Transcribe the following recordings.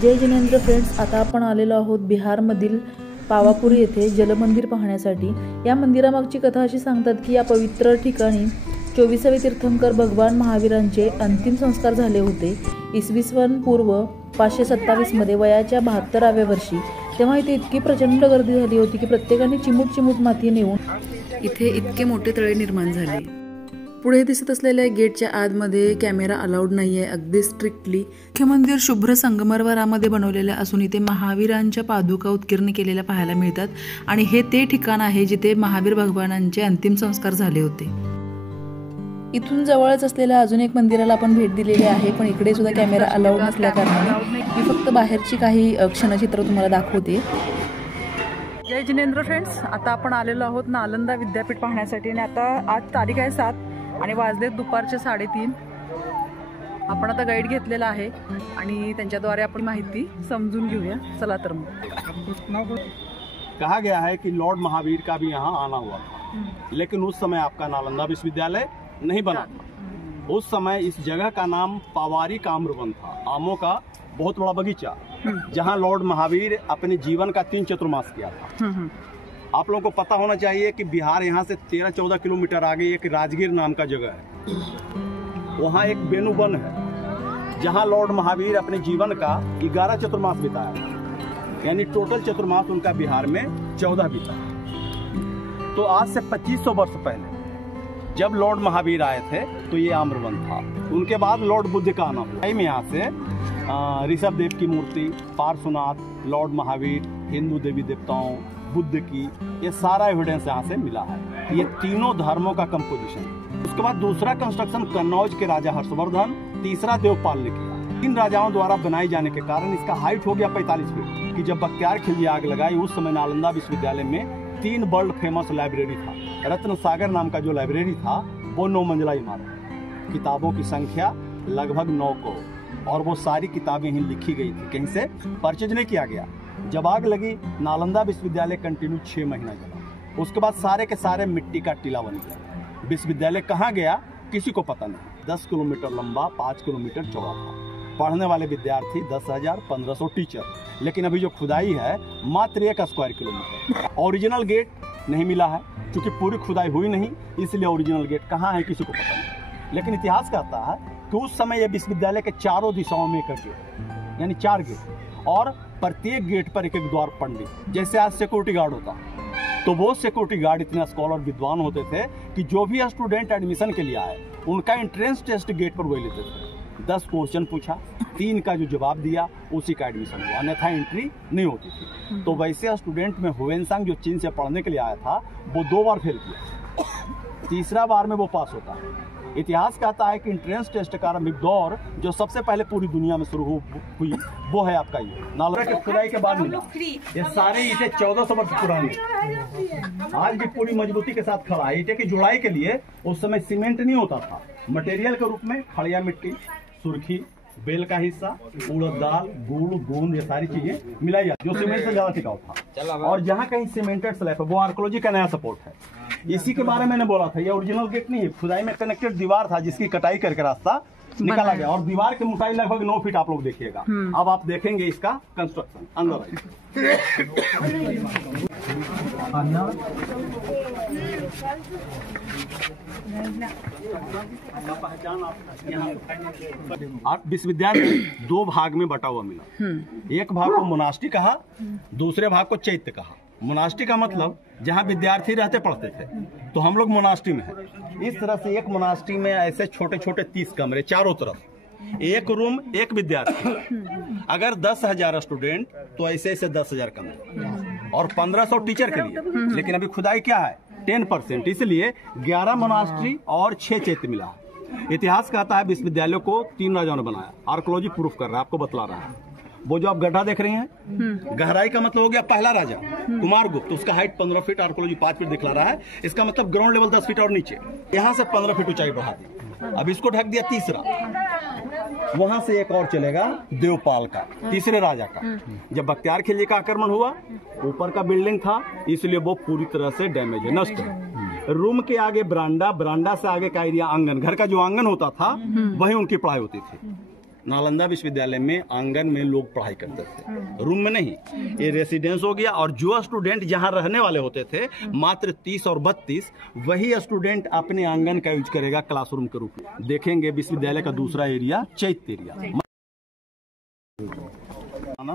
जय जिनेंद्र फ्रेंड्स, आता आपण आलेलो आहोत बिहारमधील पावापुरी येथे जलमंदिर पाहण्यासाठी। या मंदिरामागची कथा अशी सांगतात की या पवित्र ठिकाणी 24वे तीर्थंकर भगवान महावीरांचे अंतिम संस्कार झाले होते। इसवी सन पूर्व 527 मध्ये वयाच्या 72व्या वर्षी। तेव्हा इथे इतकी प्रचंड गर्दी झाली होती की प्रत्येकाने चिमूट चिमूट माती नेऊन इथे इतके मोठे तळे निर्माण झाले। पुढे दिसत असलेल्या गेटच्या आतमध्ये कॅमेरा अलाउड नाहीये, अगदी स्ट्रिक्टली। मुख्य मंदिर शुभ्र संगमरवरामध्ये बनवलेले असून इथे महावीरांच्या पादुका उत्कीर्ण केलेल्या पाहायला मिळतात आणि हे ते ठिकाण आहे जिथे महावीर भगवानांचे अंतिम संस्कार झाले होते। इथून जवळच असलेल्या अजून एक मंदिराला आपण भेट दिलेली आहे, पण इकडे सुद्धा कॅमेरा अलाउड नसल्या कारणाने मी फक्त बाहेरची काही क्षणचित्र तुम्हाला दाखवते। जय जिनेंद्र फ्रेंड्स, आता आपण आलेलो आहोत नालंदा विद्यापीठ पाहण्यासाठी आणि आता आज तारीख आहे 7 आणि वाजले दुपारचे 3:30। आपण आता गाईड घेतलेला आहे आणि त्यांच्याद्वारे आपण माहिती समजून घेऊया। चला तर मग। कहा गया है कि लॉर्ड महावीर का भी यहाँ आना हुआ था, लेकिन उस समय आपका नालंदा विश्वविद्यालय नहीं बना था। उस समय इस जगह का नाम पावारी काम्रवन था, आमों का बहुत बड़ा बगीचा, जहाँ लॉर्ड महावीर अपने जीवन का 3 चतुर्मास किया था। आप लोगों को पता होना चाहिए कि बिहार यहाँ से 13-14 किलोमीटर आगे एक राजगीर नाम का जगह है, वहाँ एक बेनु वन है जहाँ लॉर्ड महावीर अपने जीवन का 11 चतुर्मास बिताया, यानी टोटल चतुर्मास उनका बिहार में 14 बीता। तो आज से 2500 वर्ष पहले जब लॉर्ड महावीर आए थे तो ये आम्रवन था। उनके बाद लॉर्ड बुद्ध का आना हुआ। यहाँ से ऋषभ देव की मूर्ति, पार्श्वनाथ, लॉर्ड महावीर, हिंदू देवी देवताओं, बुद्ध की, ये सारा एविडेंस यहाँ से मिला है। ये तीनों धर्मों का कंपोजिशन। उसके बाद दूसरा कंस्ट्रक्शन कन्नौज के राजा हर्षवर्धन, तीसरा देवपाल ने किया। 3 राजाओं द्वारा बनाई जाने के कारण इसका हाइट हो गया 45 फीट। कि जब बख्तियार खिलजी आग लगाई उस समय नालंदा विश्वविद्यालय में 3 वर्ल्ड फेमस लाइब्रेरी था। रत्न सागर नाम का जो लाइब्रेरी था वो 9 मंजिला इमारत, किताबों की संख्या लगभग 9 करोड़, और वो सारी किताबें ही लिखी गई थी, कहीं से परचेज नहीं किया गया। जब आग लगी नालंदा विश्वविद्यालय कंटिन्यू 6 महीना चला। उसके बाद सारे के सारे मिट्टी का टीला बन गया। विश्वविद्यालय कहाँ गया किसी को पता नहीं। 10 किलोमीटर लंबा, 5 किलोमीटर चौड़ा था। पढ़ने वाले विद्यार्थी 10,1500 टीचर, लेकिन अभी जो खुदाई है मात्र 1 स्क्वायर किलोमीटर। ओरिजिनल गेट नहीं मिला है क्योंकि पूरी खुदाई हुई नहीं, इसलिए ओरिजिनल गेट कहाँ है किसी को पता नहीं। लेकिन इतिहास कहता है कि उस समय यह विश्वविद्यालय के चारों दिशाओं में एक गेट, यानी 4 गेट, और प्रत्येक गेट पर एक द्वार पंडित, जैसे आज सिक्योरिटी गार्ड होता। तो वो सिक्योरिटी गार्ड इतने स्कॉलर विद्वान होते थे कि जो भी स्टूडेंट एडमिशन के लिए आए उनका एंट्रेंस टेस्ट गेट पर वही लेते थे। 10 क्वेश्चन पूछा, 3 का जो जवाब दिया उसी का एडमिशन हुआ, अन्यथा एंट्री नहीं होती थी। तो वैसे स्टूडेंट में हुएनसांग जो चीन से पढ़ने के लिए आया था वो 2 बार फेल किया, तीसरा बार में वो पास होता है। इतिहास कहता है कि एंट्रेंस टेस्ट का आरंभिक दौर जो सबसे पहले पूरी दुनिया में शुरू हुई वो है आपका ये नालंदा के खुदाई के बाद मिला। ये सारे ईंटें 1400 वर्ष पुरानी, आज भी पूरी मजबूती के साथ खड़ा है। ईंटें की जुड़ाई के लिए उस समय सीमेंट नहीं होता था, मटेरियल के रूप में खड़िया मिट्टी, सुर्खी, बेल का हिस्सा, उड़द दाल, गुड़, गोंद, ये सारी चीजें मिलाई जाती, जो सीमेंट से ज्यादा टिकाऊ था। और जहाँ कहीं सीमेंटेड स्लैब है वो आर्कोलॉजी का नया सपोर्ट है। इसी के बारे में मैंने बोला था, ये ओरिजिनल गेट नहीं है, खुदाई में कनेक्टेड दीवार था जिसकी कटाई करके रास्ता निकाला गया, और दीवार की मोटाई लगभग 9 फीट आप लोग देखिएगा। अब आप देखेंगे इसका कंस्ट्रक्शन अंदर। आप विश्वविद्यालय 2 भाग में बटा हुआ मिला। एक भाग को मोनास्ट्री कहा, दूसरे भाग को चैत्य कहा। मोनास्ट्री का मतलब जहाँ विद्यार्थी रहते पढ़ते थे, तो हम लोग मोनास्ट्री में हैं। इस तरह से एक मोनास्ट्री में ऐसे छोटे छोटे 30 कमरे चारों तरफ, एक रूम, एक विद्यार्थी। अगर 10,000 स्टूडेंट तो ऐसे ऐसे 10,000 कमरे, और 1500 टीचर के लिए। लेकिन अभी खुदाई क्या है 10%, इसलिए 11 मोनास्ट्री और 6 चैत्य मिला। इतिहास कहता है विश्वविद्यालय को 3 राजाओं ने बनाया। आर्कोलॉजी प्रूफ कर रहा है, आपको बतला रहा है। वो जो आप गड्ढा देख रहे हैं, गहराई का मतलब हो गया पहला राजा कुमारगुप्त, उसका हाइट 15 फीट, आर्कोलॉजी 5 फीट दिखला रहा है। इसका मतलब ग्राउंड लेवल 10 फीट और नीचे, यहाँ से 15 फीट ऊंचाई बढ़ा दी। अब इसको ढक दिया तीसरा, वहां से एक और चलेगा देवपाल का, तीसरे राजा का। जब बख्तियार खिलजी का आक्रमण हुआ, ऊपर का बिल्डिंग था इसलिए वो पूरी तरह से डैमेज है, नष्ट है। रूम के आगे बरांडा, बरांडा से आगे का एरिया आंगन, घर का जो आंगन होता था वहीं उनकी पढ़ाई होती थी। नालंदा विश्वविद्यालय में आंगन में लोग पढ़ाई करते थे, रूम में नहीं। ये रेसिडेंस हो गया। और जो स्टूडेंट जहाँ रहने वाले होते थे मात्र 30 और 32, वही स्टूडेंट अपने आंगन का यूज करेगा क्लासरूम के रूप में। देखेंगे विश्वविद्यालय का दूसरा एरिया चैत्य एरिया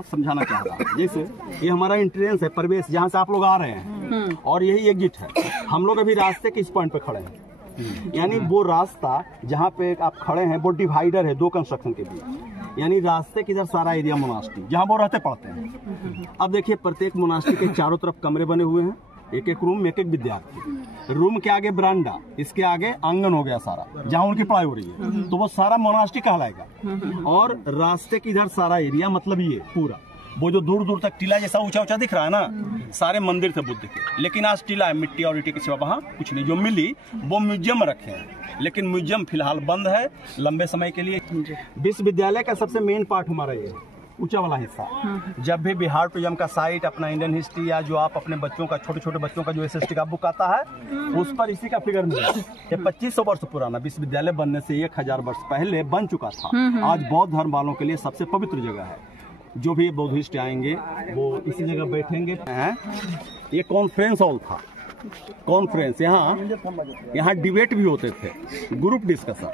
समझाना चाह रहा हूँ। जैसे ये हमारा एंट्रेंस है, प्रवेश, जहाँ से आप लोग आ रहे हैं, और यही एग्जिट है। हम लोग अभी रास्ते के इस पॉइंट पे खड़े हैं, यानी वो रास्ता जहाँ पे आप खड़े हैं वो डिवाइडर है 2 कंस्ट्रक्शन के बीच, यानी रास्ते की इधर सारा एरिया मोनास्ट्री जहाँ वो रहते पढ़ते हैं। अब देखिए प्रत्येक मोनास्ट्री के चारों तरफ कमरे बने हुए हैं, एक एक रूम में एक एक विद्यार्थी। रूम के आगे बरामदा, इसके आगे आंगन हो गया सारा, जहाँ उनकी पढ़ाई हो रही है, तो वो सारा मोनास्ट्री कहलाएगा। और रास्ते की इधर सारा एरिया मतलब ये पूरा, वो जो दूर दूर तक टीला जैसा ऊंचा ऊंचा दिख रहा है ना, सारे मंदिर थे बुद्ध के। लेकिन आज टीला है, मिट्टी और ईंटे के सिवा वहाँ कुछ नहीं। जो मिली वो म्यूजियम में रखे हैं, लेकिन म्यूजियम फिलहाल बंद है लंबे समय के लिए। विश्वविद्यालय का सबसे मेन पार्ट हमारा ये ऊंचा वाला हिस्सा। जब भी बिहार टूरिज्म का साइट, अपना इंडियन हिस्ट्री, या जो आप अपने बच्चों का, छोटे छोटे बच्चों का जो SST का बुक आता है, उस पर इसी का फिगर मिला। ये 2500 वर्ष पुराना विश्वविद्यालय बनने से 1000 वर्ष पहले बन चुका था। आज बौद्ध धर्म वालों के लिए सबसे पवित्र जगह है। जो भी बौद्धिस्ट आएंगे वो इसी जगह बैठेंगे। ये कॉन्फ्रेंस हॉल था, कॉन्फ्रेंस, यहाँ डिबेट भी होते थे, ग्रुप डिस्कशन,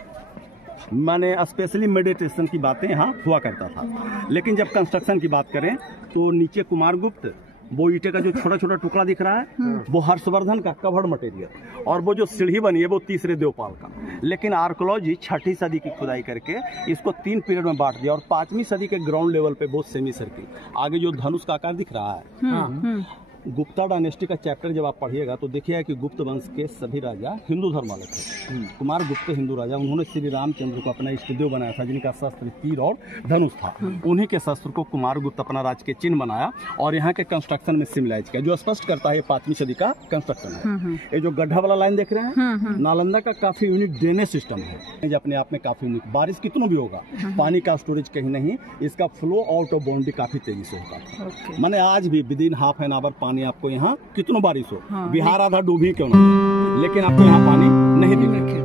माने स्पेशली मेडिटेशन की बातें यहाँ हुआ करता था। लेकिन जब कंस्ट्रक्शन की बात करें तो नीचे कुमारगुप्त, वो ईंटे का जो छोटा छोटा टुकड़ा दिख रहा है वो हर्षवर्धन का कवर्ड मटेरियल, और वो जो सीढ़ी बनी है वो तीसरे देवपाल का। लेकिन आर्कोलॉजी 6ठी सदी की खुदाई करके इसको 3 पीरियड में बांट दिया, और 5वीं सदी के ग्राउंड लेवल पे वो सेमी सर्किल, आगे जो धनुष का आकार दिख रहा है। गुप्ता डायनेस्टी का चैप्टर जब आप पढ़िएगा तो देखिएगा कि गुप्त वंश के सभी राजा हिंदू धर्म वाले थे। कुमार गुप्त हिंदू राजा, उन्होंने श्री रामचंद्र को अपना इष्टदेव बनाया था, जिनका शस्त्र तीर और धनुष था। उन्हीं के शस्त्र को कुमार गुप्त अपना राज के चिन्ह बनाया, और यहाँ के कंस्ट्रक्शन में सिमिलाइज किया, जो स्पष्ट करता है 5वीं सदी का कंस्ट्रक्शन है। ये जो गड्ढा वाला लाइन देख रहे हैं, नालंदा का काफी यूनिक ड्रेनेज सिस्टम है, जो अपने आप में काफी यूनिक। बारिश कितना भी होगा, पानी का स्टोरेज कहीं नहीं, इसका फ्लो आउट ऑफ बाउंड्री काफी तेजी से होता है। मैंने आज भी with in half an hour पानी आपको यहाँ कितनों बारिश हो, बिहार आधा डूबी क्यों ना, लेकिन आपको यहाँ पानी नहीं दिखेगा।